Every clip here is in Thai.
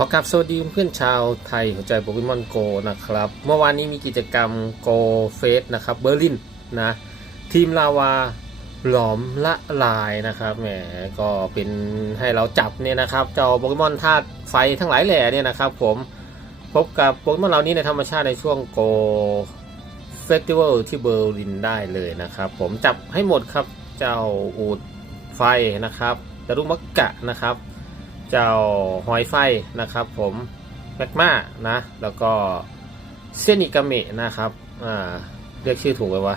ขอกราบสวัสดีเพื่อนชาวไทยหัวใจโปเกมอนโกนะครับ เมื่อวานนี้มีกิจกรรมโกเฟสนะครับเบอร์ลินนะทีมลาวาหลอมละลายนะครับแหมก็เป็นให้เราจับเนี่ยนะครับเจ้าโปเกมอนธาตุไฟทั้งหลายแหล่เนี่ยนะครับผมพบกับโปเกมอนเหล่านี้ในธรรมชาติในช่วงโกเฟสติวัลที่เบอร์ลินได้เลยนะครับผมจับให้หมดครับเจ้าอูดไฟนะครับดารุมักกะนะครับ เจ้าหอยไฟนะครับผมแมกมานะ แล้วก็เซนิกาเมะนะครับอ่าเรียกชื่อถูกไหมวะ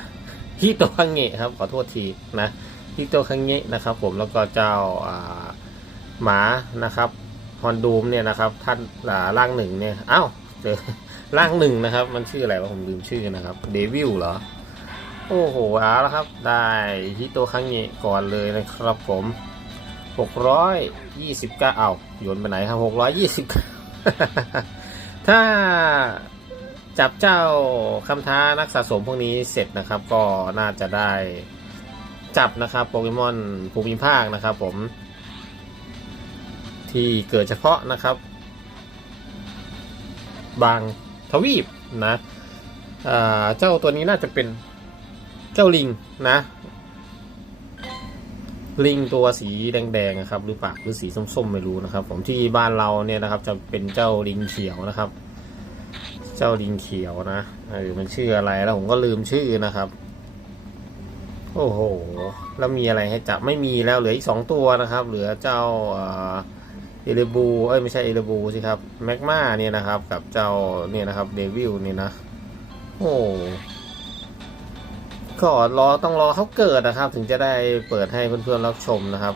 ฮิโตคังเงะครับ ขอโทษทีนะฮิโตคังเงะนะครับผมแล้วก็เจ้าอ่าหมานะครับฮอนดูมเนี่ยนะครับท่านอ่าร่างหนึ่งเนี่ยอ้าวเจอร่างหนึ่งนะครับ มันชื่ออะไรวะผมลืมชื่อนะครับเดวิลเหรอ โอ้โหเอาละครับ ได้ฮิโตคังเงะก่อนเลยนะครับผม หกร้อยยี่สิบเก้าเอาโยนไปไหนครับหกร้อยยี่สิบถ้าจับเจ้าคำท้านักสะสมพวกนี้เสร็จนะครับก็น่าจะได้จับนะครับโปเกมอนภูมิภาคนะครับผม ที่เกิดเฉพาะนะครับ บางทวีปนะเจ้าตัวนี้น่าจะเป็นเจ้าลิงนะ ลิงตัวสีแดงๆนะครับหรือเปล่าหรือสีส้มๆไม่รู้นะครับ ผมที่บ้านเราเนี่ยนะครับ จะเป็นเจ้าลิงเขียวนะครับ เจ้าลิงเขียวนะเออมันชื่ออะไรแล้วผมก็ลืมชื่อนะครับ โอ้โห แล้วมีอะไรให้จับไม่มีแล้วเหลืออีกสองตัวนะครับ เหลือเจ้าเอเลบูเอ้ยไม่ใช่เอเลบูสิครับแมกมาเนี่ยนะครับ กับเจ้าเนี่ยนะครับเดวิลเนี่ยนะ โอ้ ก็รอต้องรอเขาเกิดนะครับ ถึงจะได้เปิดให้เพื่อนๆรับชมนะครับ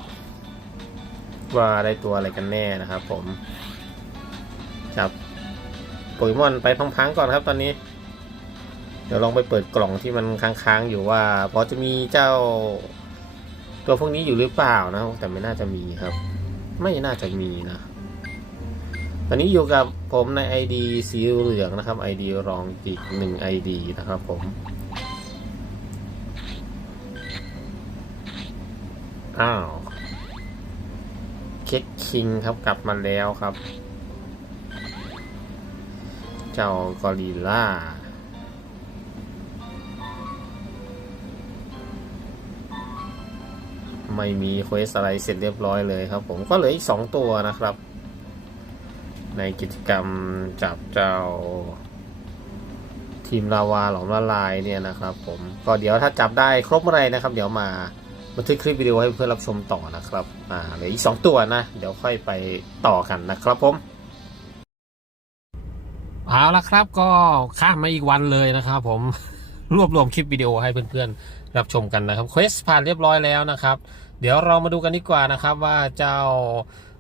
ว่าได้ตัวอะไรกันแน่นะครับ ผมจับโปเกมอนไปพังๆก่อนครับตอนนี้ เดี๋ยวลองไปเปิดกล่องที่มันค้างๆอยู่ว่าพอจะมีเจ้า ตัวพวกนี้อยู่หรือเปล่านะแต่ไม่น่าจะมีครับ ไม่น่าจะมีนะตอนนี้อยู่กับผมใน ID สีเหลืองนะครับ ID รองอีกหนึ่ง ID นะครับผม อ้าวเค้กคิงครับกลับมาแล้วครับ เจ้ากอริลล่าไม่มีเควสอะไรเสร็จเรียบร้อยเลยครับ ผมก็เหลืออีกสองตัวนะครับ ในกิจกรรมจับเจ้า ทีมลาวาหลอมละลายเนี่ยนะครับ ผมก็เดี๋ยวถ้าจับได้ครบเมื่อไรนะครับ เดี๋ยวมา บันทึกคลิปวิดีโอให้เพื่อนรับชมต่อนะครับอ่าเหลืออีกสองตัวนะ เดี๋ยวค่อยไปต่อกันนะครับผมเอาละครับก็ข้ามมาอีกวันเลยนะครับ ผมรวบรวมคลิปวิดีโอให้เพื่อนๆรับชมกันนะครับเควสผ่านเรียบร้อยแล้วนะครับ เดี๋ยวเรามาดูกันดีกว่านะครับว่าเจ้า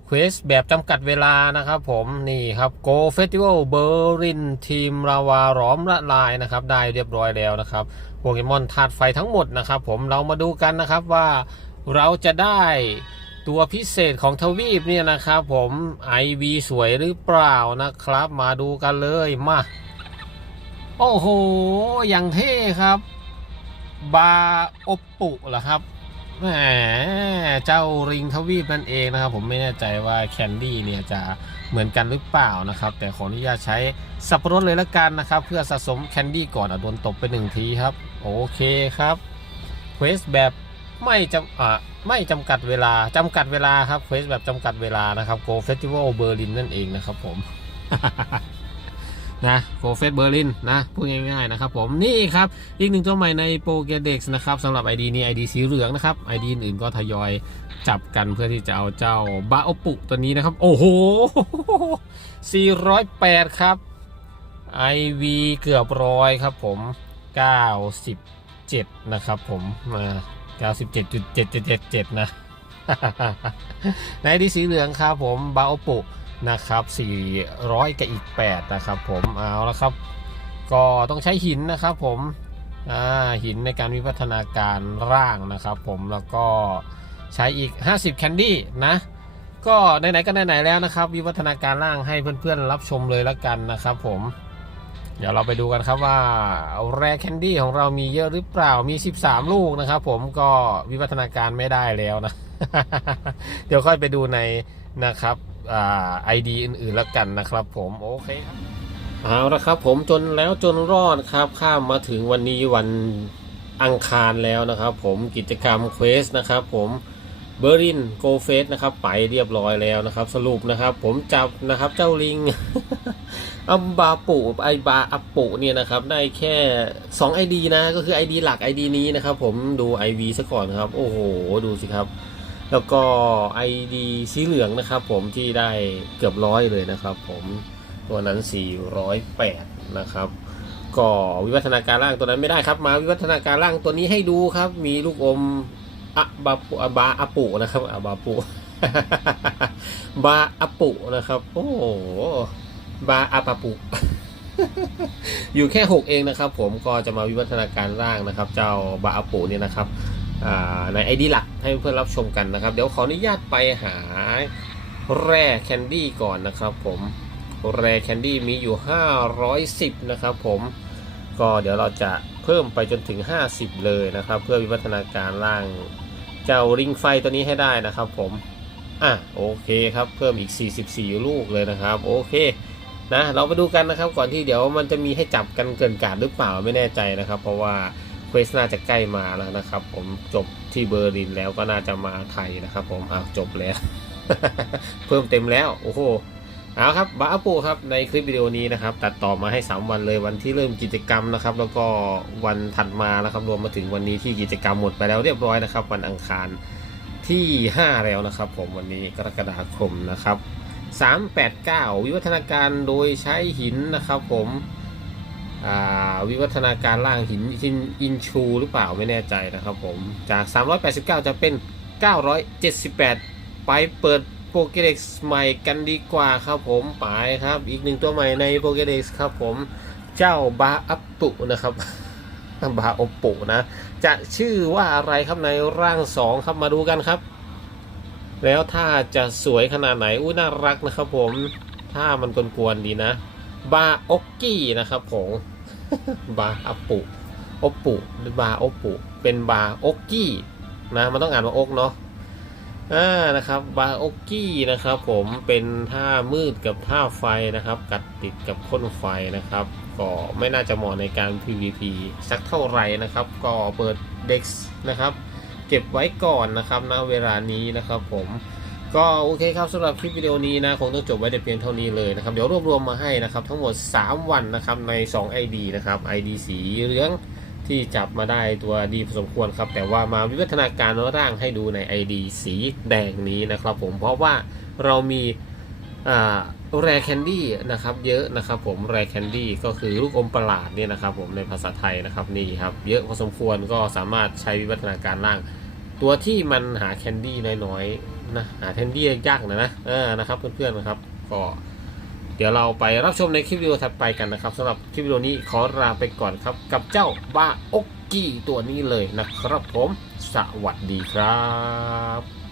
เควสแบบจำกัดเวลานะครับผมนี่ครับ Go Festival Berlin ทีมราวาร้อมละลายนะครับ ได้เรียบร้อยแล้วนะครับ โปเกมอนธาตุไฟทั้งหมดนะครับ ผมเรามาดูกันนะครับว่าเราจะได้ตัวพิเศษของทวีปเนี่ยนะครับ ผม IV สวยหรือเปล่านะครับ มาดูกันเลยมาโอ้โหอย่างเท่ครับ บาอบปุเหรอครับ แหมเจ้าริงทวีปนั่นเองนะครับ ผมไม่แน่ใจว่าแคนดี้เนี่ยจะเหมือนกันหรือเปล่านะครับ แต่ขออนุญาตใช้สับปะรดเลยละกันนะครับ เพื่อสะสมแคนดี้ก่อนอะโดนตบไปหนึ่งทีครับ โอเคครับเควสแบบไม่จำอ่าไม่จำกัดเวลาจำกัดเวลาครับเควสแบบจำกัดเวลานะครับ Go Festival Berlin นั่นเองนะครับผม นะโกเฟสเบอร์ลินนะพูดง่ายๆนะครับผมนี่ครับอีกหนึ่งตัวใหม่ในโปเกเด็กนะครับสำหรับ ID นี้ ID สีเหลืองนะครับ ID อื่นๆก็ทยอยจับกันเพื่อที่จะเอาเจ้าบาโอปุตัวนี้นะครับ โอ้โห 408 ครับ IV เกือบร้อยครับผม 97 นะครับผมมา97.7777นะใน ID สีเหลืองครับผมบาโอปุ นะครับ 400 กับอีก 8 นะครับผม เอาละครับ ก็ต้องใช้หินนะครับผมหินในการวิวัฒนาการร่างนะครับผม แล้วก็ใช้อีก 50 แคนดี้นะ ก็ไหนๆก็ไหนๆแล้วนะครับ วิวัฒนาการร่างให้เพื่อนๆรับชมเลยแล้วกันนะครับผม เดี๋ยวเราไปดูกันครับว่าแรแคนดี้ของเรามีเยอะหรือเปล่า มี 13 ลูกนะครับผม ก็วิวัฒนาการไม่ได้แล้วนะ เดี๋ยวค่อยไปดูในนะครับ ไอดีอื่นๆแล้วกันนะครับผมโอเคครับเอาละครับผมจนแล้วจนรอดครับข้ามมาถึงวันนี้วันอังคารแล้วนะครับผมกิจกรรมเควสนะครับผมเบอร์ลินโกเฟสนะครับไปเรียบร้อยแล้วนะครับ สรุปนะครับ ผมจับนะครับเจ้าลิงอัมบาปุไอบาอัปปุเนี่ยนะครับได้แค่ 2 ID นะก็คือ ID หลัก ID นี้นะครับผมดู IV ซะก่อนครับ โอ้โห ดูสิครับ แล้วก็ ID สีเหลืองนะครับผมที่ได้เกือบร้อยเลยนะครับผมตัวนั้น 408 นะครับก็วิวัฒนาการร่างตัวนั้นไม่ได้ครับ มาวิวัฒนาการร่างตัวนี้ให้ดูครับ มีลูกอมอะบาปุอะบาอะปุนะครับอะบาปุบาอะปุนะครับ โอ้โหบาอาปาปุอยู่แค่ 6 เองนะครับ ผมก็จะมาวิวัฒนาการร่างนะครับ เจ้าบาอาปุเนี่ยนะครับ ในไอดีหลักให้เพื่อนรับชมกันนะครับ เดี๋ยวขออนุญาตไปหาแร่แคนดี้ก่อนนะครับผมแร่แคนดี้มีอยู่ 510 นะครับผมก็เดี๋ยวเราจะเพิ่มไปจนถึง 50 เลยนะครับ เพื่อวิวัฒนาการร่างเจ้าริงไฟตัวนี้ให้ได้นะครับผมอะโอเคครับเพิ่มอีก 44 ลูกเลยนะครับโอเคนะเราไปดูกันนะครับก่อนที่เดี๋ยวมันจะมีให้จับกันเกินการหรือเปล่าไม่แน่ใจนะครับ เพราะว่า ควสน่าจะใกล้มาแล้วนะครับ ผมจบที่เบอร์ลินแล้วก็น่าจะมาไทยนะครับ ผมอ้าวจบแล้ว เพิ่มเต็มแล้ว โอ้โหเอาครับบาอาปูครับในคลิปวิดีโอนี้นะครับ ตัดต่อมาให้ 3 วันเลยวันที่เริ่มกิจกรรมนะครับ แล้วก็วันถัดมานะครับ รวมมาถึงวันนี้ที่กิจกรรมหมดไปแล้วเรียบร้อยนะครับ วันอังคารที่ 5 แล้วนะครับ ผมวันนี้กรกฎาคมนะครับ389 วิวัฒนาการโดยใช้หินนะครับ ผม วิวัฒนาการล่างหินอินอินชูหรือเปล่าไม่แน่ใจนะครับผม จาก 389 จะเป็น 978 ไปเปิดโปเกเด็กใหม่กันดีกว่าครับผมไปครับ อีกหนึ่งตัวใหม่ในโปเกเด็กครับผมเจ้าบาอัปปุนะครับบาโอปุนะ จะชื่อว่าอะไรครับในร่างสองครับมาดูกันครับ แล้วถ้าจะสวยขนาดไหนอุ้น่ารักนะครับผม ถ้ามันกวนๆดีนะ บาโอกกี้นะครับผม บาอปปุโอปุหรือบาโอปุเป็นบาโอกกี้นะมันต้องอ่านว่าอกเนาะอ่านะครับบาโอกกี้นะครับผมเป็นท่ามืดกับท่าไฟนะครับ กัดติดกับพ่นไฟนะครับ ก็ไม่น่าจะเหมาะในการ PVP สักเท่าไหร่นะครับ ก็เปิด Dex นะครับ เก็บไว้ก่อนนะครับณเวลานี้นะครับผม ก็โอเคครับสำหรับคลิปวิดีโอนี้นะคงต้องจบไว้แต่เพียงเท่านี้เลยนะครับเดี๋ยวรวบรวมมาให้นะครับทั้งหมด 3 วันนะครับใน 2 ID นะครับ ID สีเหลืองที่จับมาได้ตัวดีพอสมควรครับ แต่ว่ามาวิวัฒนาการร่างให้ดูใน ID สีแดงนี้นะครับผมเพราะว่าเรามีแรแคนดี้นะครับเยอะนะครับผมแรแคนดี้ก็คือลูกอมประหลาดเนี่ยนะครับผมในภาษาไทยนะครับนี่ครับเยอะพอสมควรก็สามารถใช้วิวัฒนาการล่าง ตัวที่มันหาแคนดี้น้อย นะหาแทนดี้ยากๆนะนะเออนะครับเพื่อนๆนะครับก็เดี๋ยวเราไปรับชมในคลิปวิดีโอถัดไปกันนะครับสำหรับคลิปวิดีโอนี้ขอลาไปก่อนครับ กับเจ้าบาอกกี้ตัวนี้เลยนะครับผม สวัสดีครับ